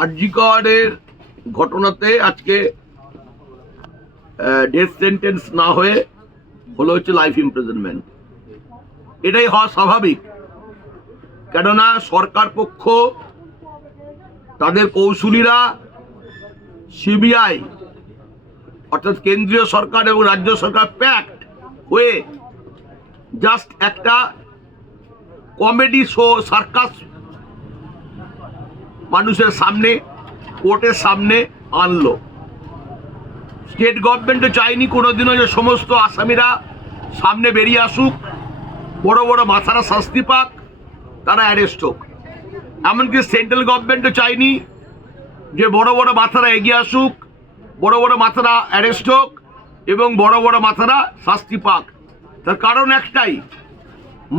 আরজি করের ঘটনাতে আজকে ডেথ সেন্টেন্স না হয়ে হলো হচ্ছে লাইফ ইমপ্রিজনমেন্ট। এটাই হওয়া স্বাভাবিক, কেননা সরকার পক্ষ তাদের কৌশলীরা সিবিআই অর্থাৎ কেন্দ্রীয় সরকার এবং রাজ্য সরকার প্যাক্ট হয়ে জাস্ট একটা কমেডি শো সার্কাস মানুষের সামনে কোর্টের সামনে আনলো। স্টেট গভর্নমেন্টও চায়নি কোনোদিনও যে সমস্ত আসামিরা সামনে বেরিয়ে আসুক, বড় বড় মাথারা শাস্তি পাক, তারা অ্যারেস্ট হোক। এমনকি সেন্ট্রাল গভর্নমেন্টও চায়নি যে বড় বড় মাথারা এগিয়ে আসুক, বড় বড় মাথারা অ্যারেস্ট হোক এবং বড় বড় মাথারা শাস্তি পাক। তার কারণ একটাই,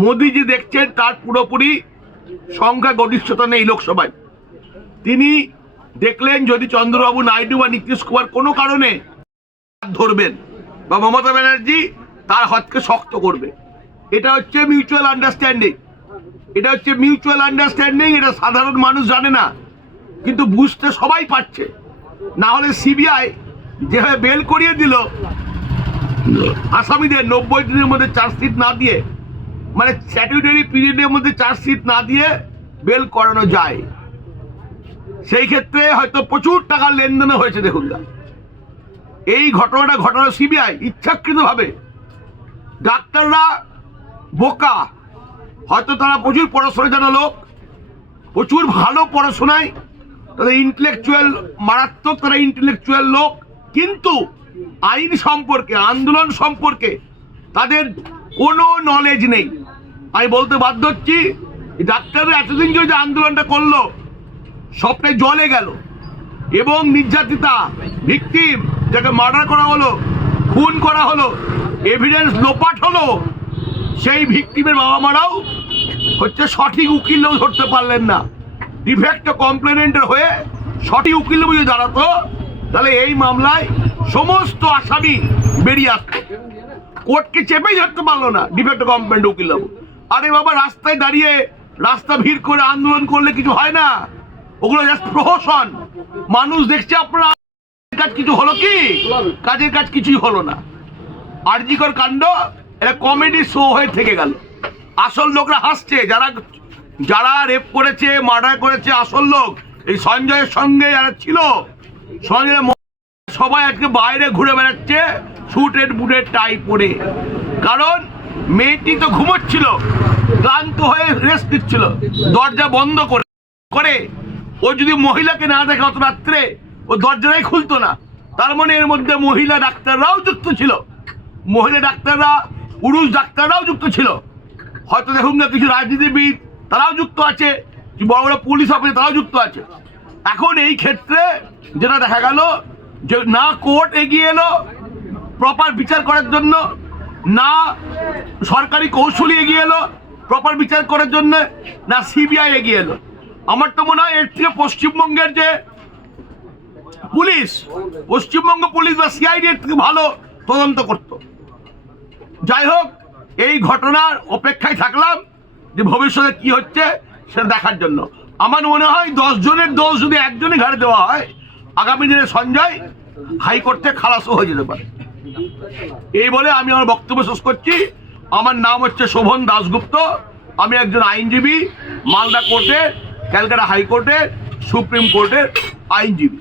মোদি যে দেখছেন তার পুরোপুরি সংখ্যা গরিষ্ঠতা নেই লোকসভায়। তিনি দেখলেন যদি চন্দ্রবাবু নাইডু বা নীতিশ কুমার কোনো কারণে ধরবেন বা মমতা ব্যানার্জি তার হাতকে শক্ত করবে, এটা হচ্ছে মিউচুয়াল আন্ডারস্ট্যান্ডিং। এটা সাধারণ মানুষ জানে না, কিন্তু বুঝতে সবাই পারছে। না হলে সিবিআই যেভাবে বেল করিয়ে দিল আসামিদের 90 দিনের মধ্যে চার্জশিট না দিয়ে, মানে স্ট্যাটিউটারি পিরিয়ডের মধ্যে চার্জশিট না দিয়ে বেল করানো যায়, সেই ক্ষেত্রে হয়তো প্রচুর টাকার লেনদেন হয়েছে। দেখুন না, এই ঘটনাটা ঘটানো সিবিআই ইচ্ছাকৃতভাবে। ডাক্তাররা বোকা, হয়তো তারা প্রচুর পড়াশোনা জানা লোক, প্রচুর ভালো পড়াশোনায় তাদের ইন্টেলেকচুয়াল মারাত্মক, তারা ইন্টেলেকচুয়াল লোক, কিন্তু আইন সম্পর্কে আন্দোলন সম্পর্কে তাদের কোনো নলেজ নেই। আমি বলতে বাধ্য হচ্ছি, ডাক্তাররা এতদিন যে আন্দোলনটা করলো সবটাই জলে গেল এবং নির্যাতিতা ভিকটিম যাকে মার্ডার করা হলো, খুন করা হলো, এভিডেন্স লোপাট হলো, সেই ভিকটিমের বাবা মারাও হচ্ছে সঠিক উকিলও ধরতে পারলেন না। ডিফেক্ট কমপ্লেনেন্টের হয়ে সঠিক উকিল বুঝে দাঁড়াতো, তাহলে এই মামলায় সমস্ত আসামি বেরিয়ে আসতো। কোর্টকে চেপেই ধরতে পারলো না ডিফেক্ট কমপ্লেন্ট উকিল বাবু। আরে বাবা, রাস্তায় দাঁড়িয়ে রাস্তা ভিড় করে আন্দোলন করলে কিছু হয় না, ওগুলো জাস্ট প্রহসন। মানুষ দেখছে আপনারা কাজ কিছু হলো কি? কাজের কাজ কিছুই হলো না। আরজিকর কাণ্ড এটা কমেডি শো হয়ে থেকে গেল। আসল লোকরা হাসছে, যারা রেপ করেছে, মার্ডার করেছে, আসল লোক এই সঞ্জয়ের সঙ্গে যারা ছিল, সঞ্জয় সবাই আজকে বাইরে ঘুরে বেড়াচ্ছে স্যুটের বুটের টাই পরে। কারণ মেয়েটি তো ঘুমোচ্ছিল, ক্লান্ত হয়ে রেস্ট দিচ্ছিল, দরজা বন্ধ করে ও যদি মহিলাকে না দেখে অত রাত্রে ও দরজাটাই খুলতো না। তার মানে এর মধ্যে মহিলা ডাক্তাররাও যুক্ত ছিল, মহিলা ডাক্তাররা, পুরুষ ডাক্তাররাও যুক্ত ছিল। হয়তো দেখুন না, কিছু রাজনীতিবিদ তারাও যুক্ত আছে, বড় বড় পুলিশ অফিসার তারাও যুক্ত আছে। এখন এই ক্ষেত্রে যেটা দেখা গেল যে না কোর্ট এগিয়ে এলো প্রপার বিচার করার জন্য, না সরকারি কৌশলী এগিয়ে এলো প্রপার বিচার করার জন্য, না সিবিআই এগিয়ে এলো। আমার তো মনে হয় এর থেকে পশ্চিমবঙ্গের যে পুলিশ, পশ্চিমবঙ্গ পুলিশ বা সিআইডি এর থেকে ভালো তদন্ত করত। যাই হোক, এই ঘটনার অপেক্ষায় থাকলাম যে ভবিষ্যতে কি হচ্ছে সেটা দেখার জন্য। আমার মনে হয় 10 জনের দোষ যদি একজনই ঘাড়ে দেওয়া হয়, আগামী দিনে সঞ্জয় হাইকোর্টে খালাসও হয়ে যেতে পারে। এই বলে আমি আমার বক্তব্য শেষ করছি। আমার নাম হচ্ছে শোভন দাশগুপ্ত, আমি একজন আইনজীবী, মালদা কোর্টে, ক্যালকাটা হাইকোর্টে, সুপ্রিম কোর্টের আইনজীবী।